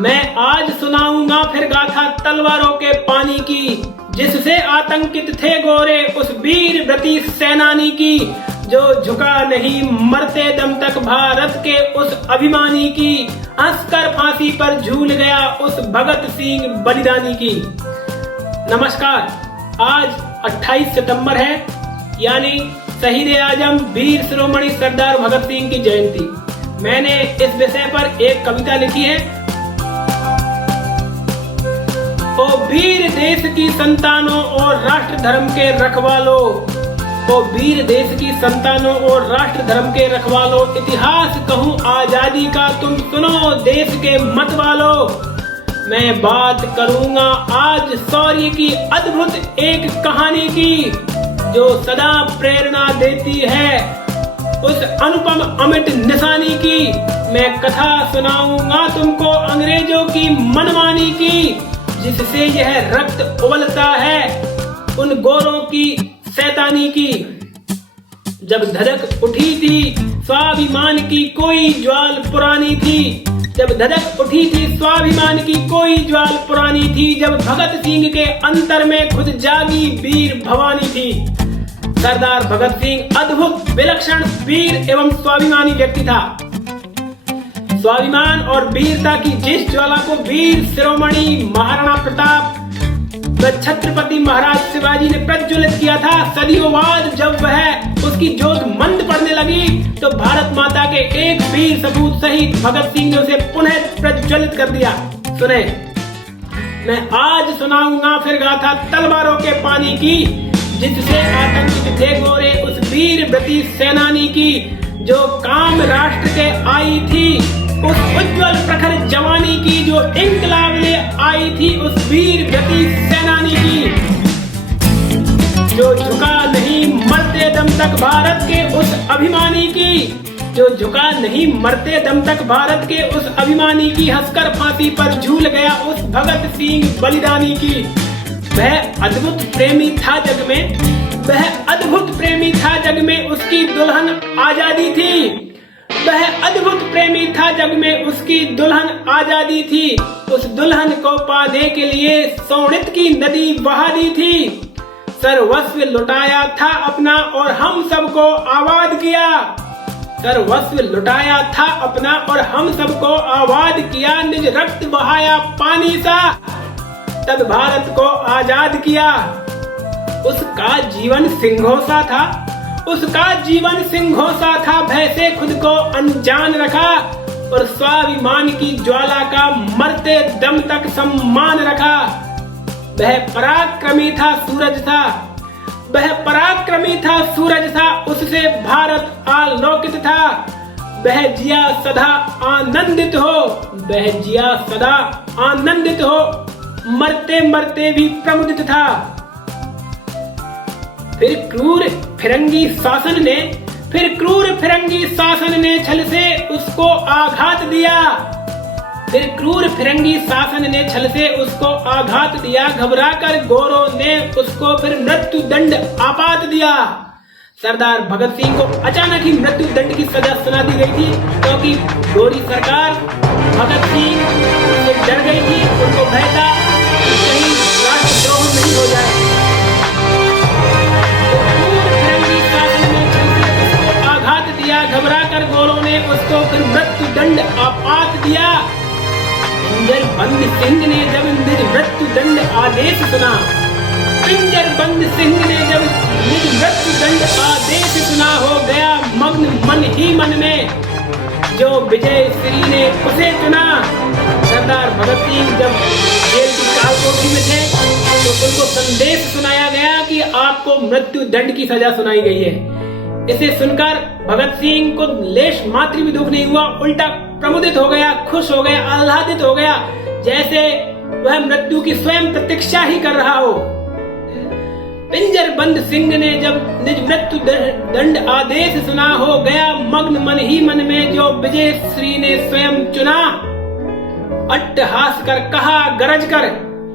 मैं आज सुनाऊंगा फिर गाथा तलवारों के पानी की, जिससे आतंकित थे गोरे उस वीर व्रती सेनानी की, जो झुका नहीं मरते दम तक भारत के उस अभिमानी की, हंसकर फांसी पर झूल गया उस भगत सिंह बलिदानी की। नमस्कार, आज 28 सितंबर है, यानी शहीद आजम वीर शिरोमणि सरदार भगत सिंह की जयंती। मैंने इस विषय पर एक कविता लिखी है। ओ वीर देश की संतानों और राष्ट्र धर्म के रखवालों, ओ वीर देश की संतानों और राष्ट्र धर्म के रखवालों, इतिहास कहूँ आजादी का तुम सुनो देश के मत वालों। मैं बात करूंगा आज शौर्य की अद्भुत एक कहानी की, जो सदा प्रेरणा देती है उस अनुपम अमिट निशानी की। मैं कथा सुनाऊंगा तुमको अंग्रेजों की मनमानी की, जिससे यह रक्त उबलता है उन गोरों की शैतानी की। जब धधक उठी थी स्वाभिमान की कोई ज्वाल पुरानी थी, जब धधक उठी थी स्वाभिमान की कोई ज्वाल पुरानी थी, जब भगत सिंह के अंतर में खुद जागी वीर भवानी थी। सरदार भगत सिंह अद्भुत विलक्षण वीर एवं स्वाभिमानी व्यक्ति था। स्वाभिमान और वीरता की जिस ज्वाला को वीर शिरोमणि महाराणा प्रताप व छत्रपति महाराज शिवाजी ने प्रज्वलित किया था, सदियों बाद जब वह उसकी ज्योत मंद पड़ने लगी, तो भारत माता के एक वीर सपूत सहित भगत सिंह ने उसे पुनः प्रज्वलित कर दिया। सुने, मैं आज सुनाऊंगा फिर गाथा तलवारों के पानी की, जिससे आतंकित थे गोरे उस वीर व्रती सेनानी की, जो काम राष्ट्र के आई थी उस उज्जवल प्रखर जवानी की, जो इंकलाब ले आई थी उस वीर व्रती सेनानी की, जो झुका नहीं मरते दम तक भारत के उस अभिमानी की, जो झुका नहीं मरते दम तक भारत के उस अभिमानी की, हंसकर फांसी पर झूल गया उस भगत सिंह बलिदानी की। वह अद्भुत प्रेमी था जग में, वह अद्भुत प्रेमी था जग में, उसकी दुल्हन आजादी थी। वह अद्भुत प्रेमी था जग में, उसकी दुल्हन आजादी थी। उस दुल्हन को पाने के लिए सोनित की नदी बहा दी थी। सर्वस्व लुटाया था अपना और हम सबको आबाद किया। सर्वस्व लुटाया था अपना और हम सबको आबाद किया। निज रक्त बहाया पानी सा तब भारत को आजाद किया। उसका जीवन सिंहों सा था, उसका जीवन सिंहों सा था, भय से खुद को अनजान रखा और स्वाभिमान की ज्वाला का मरते दम तक सम्मान रखा। वह पराक्रमी था सूरज था, वह पराक्रमी था सूरज था, उससे भारत आलोकित था। वह जिया सदा आनंदित हो, वह जिया सदा आनंदित हो, मरते मरते भी प्रमुदित था। फिर क्रूर फिरंगी शासन ने छल से उसको आघात दिया। फिर क्रूर फिरंगी शासन ने छल से उसको आघात दिया। घबराकर गोरों ने उसको फिर मृत्यु दंड आपात दिया। सरदार भगत सिंह को अचानक ही मृत्यु दंड की सजा सुना दी गई थी, क्योंकि गोरी सरकार भगत सिंह से डर गई थी। उनको भय था कहीं राष्ट्रद्रोह नहीं हो जाए। घबराकर गोरों ने उसको फिर मृत्यु दंड आपात दिया। पिंजर बंद सिंह ने जब निज मृत्यु दंड आदेश सुना, पिंजर बंद सिंह ने जब निज मृत्यु दंड आदेश सुना, हो गया मग्न मन ही मन में, जो विजय श्री ने उसे चुना। सरदार भगत सिंह जब जेल की कालकोठरी में थे, तो उनको संदेश सुनाया गया कि आपको मृत्यु दंड की सजा सुनाई गई है। इसे सुनकर भगत सिंह को लेश मात्र भी दुख नहीं हुआ, उल्टा प्रमुदित हो गया, खुश हो गया, आह्लादित हो गया, जैसे वह मृत्यु की स्वयं प्रतीक्षा ही कर रहा हो। पिंजर बंद सिंह ने जब निज मृत्यु दंड आदेश सुना, हो गया मग्न मन ही मन में, जो विजय श्री ने स्वयं चुना। अट्टहास कर कहा गरज कर,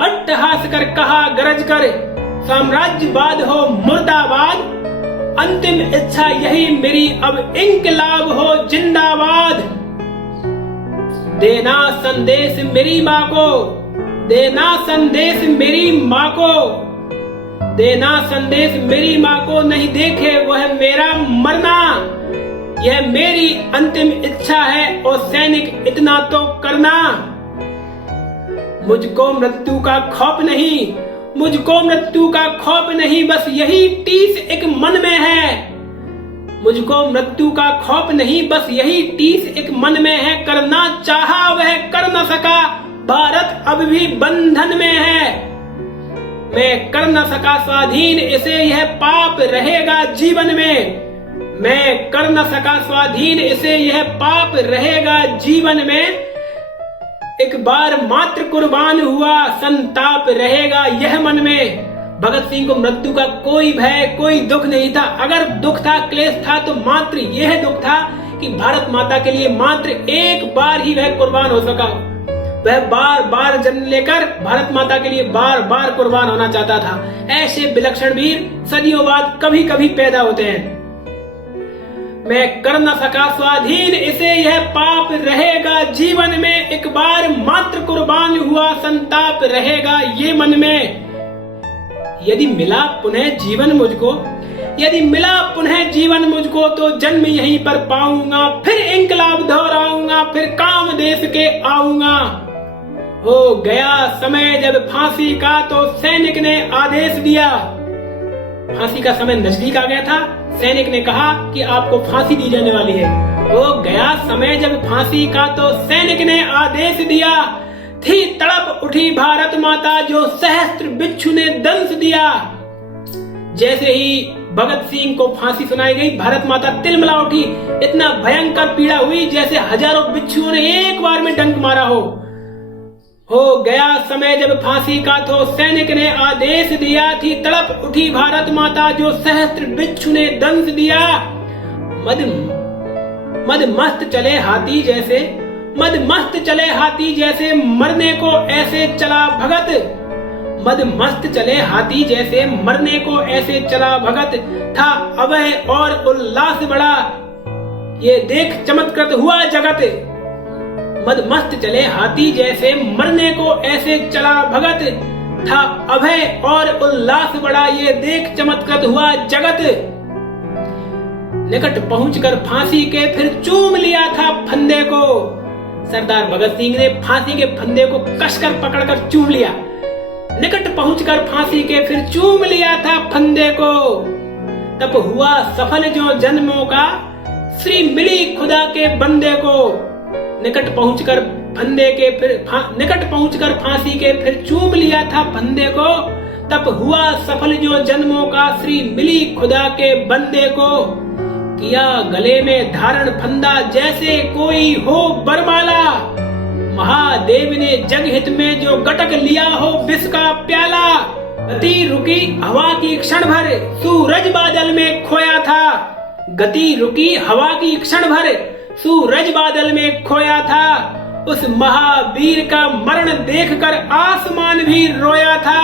अट्टहास कर कहा गरज कर, साम्राज्यवाद हो मुर्दाबाद, अंतिम इच्छा यही मेरी अब इंकलाब हो जिंदाबाद। देना संदेश मेरी माँ को, देना संदेश मेरी माँ को, देना संदेश मेरी माँ को, नहीं देखे वह मेरा मरना। यह मेरी अंतिम इच्छा है और सैनिक इतना तो करना। मुझको मृत्यु का खौफ नहीं, मुझको मृत्यु का खौफ नहीं, बस यही टीस एक मन में है। मुझको मृत्यु का खौफ नहीं, बस यही टीस एक मन में है। करना चाहा वह कर न सका, भारत अब भी बंधन में है। मैं कर न सका स्वाधीन, इसे यह पाप रहेगा जीवन में। मैं कर न सका स्वाधीन, इसे यह पाप रहेगा जीवन में। एक बार मात्र कुर्बान हुआ, संताप रहेगा यह मन में। भगत सिंह को मृत्यु का कोई भय, कोई दुख नहीं था। अगर दुख था, क्लेश था, तो मात्र यह दुख था कि भारत माता के लिए मात्र एक बार ही वह कुर्बान हो सका। वह बार बार जन्म लेकर भारत माता के लिए बार बार कुर्बान होना चाहता था। ऐसे विलक्षण वीर सदियों बाद कभी कभी पैदा होते हैं। मैं कर न सका स्वाधीन, इसे यह पाप रहेगा जीवन में। एक बार मात्र कुर्बान हुआ, संताप रहेगा ये मन में। यदि मिला पुनः जीवन मुझको, यदि मिला पुनः जीवन मुझको, तो जन्म यहीं पर पाऊंगा। फिर इंकलाब दोहराऊंगा, फिर काम देश के आऊंगा। हो गया समय जब फांसी का, तो सैनिक ने आदेश दिया। फांसी का समय नजदीक आ गया था। सैनिक ने कहा कि आपको फांसी दी जाने वाली है। हो गया समय जब फांसी का, तो सैनिक ने आदेश दिया। थी तड़प उठी भारत माता, जो सहस्त्र बिच्छू ने दंश दिया। जैसे ही भगत सिंह को फांसी सुनाई गई, भारत माता तिलमिला उठी। इतना भयंकर पीड़ा हुई जैसे हजारों बिच्छुओं ने एक बार में डंक मारा हो गया समय जब फांसी का, तो सैनिक ने आदेश दिया। थी तड़प उठी भारत माता, जो सहस्त्र बिच्छू ने दंश दिया। मद मस्त चले हाथी जैसे, मद मस्त चले हाथी जैसे, मरने को ऐसे चला भगत। मद मस्त चले हाथी जैसे, मरने को ऐसे चला भगत। था अभय और उल्लास बड़ा, ये देख चमत्कृत हुआ जगत। मद मस्त चले हाथी जैसे, मरने को ऐसे चला भगत। था अभय और उल्लास बड़ा, ये देख चमत्कृत हुआ जगत। निकट पहुंचकर फांसी के फिर चूम लिया था फंदे को। सरदार भगत सिंह ने फांसी के फंदे को कसकर पकड़कर चूम लिया। निकट पहुंचकर फांसी के फिर चूम लिया था फंदे को। तब हुआ सफल जो जन्मों का, श्री मिली खुदा के बंदे को। निकट पहुंचकर फांसी के फिर चूम लिया था फंदे को। तब हुआ सफल जो जन्मों का, श्री मिली खुदा के बंदे को। किया गले में धारण फंदा, जैसे कोई हो बरमाला। महादेव ने जग हित में जो गटक लिया हो विष का प्याला। गति रुकी हवा की क्षण भर, सूरज बादल में खोया था। गति रुकी हवा की क्षण भर, सूरज बादल में खोया था। उस महावीर का मरण देखकर आसमान भी रोया था।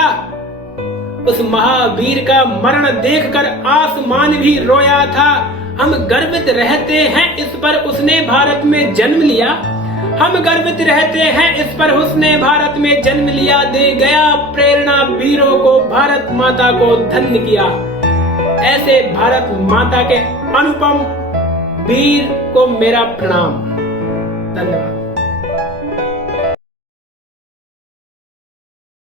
उस महावीर का मरण देखकर आसमान भी रोया था। हम गर्वित रहते हैं इस पर उसने भारत में जन्म लिया। हम गर्वित रहते हैं इस पर उसने भारत में जन्म लिया। दे गया प्रेरणा वीरों को, भारत माता को धन्य किया। ऐसे भारत माता के अनुपम वीर को मेरा प्रणाम। धन्यवाद।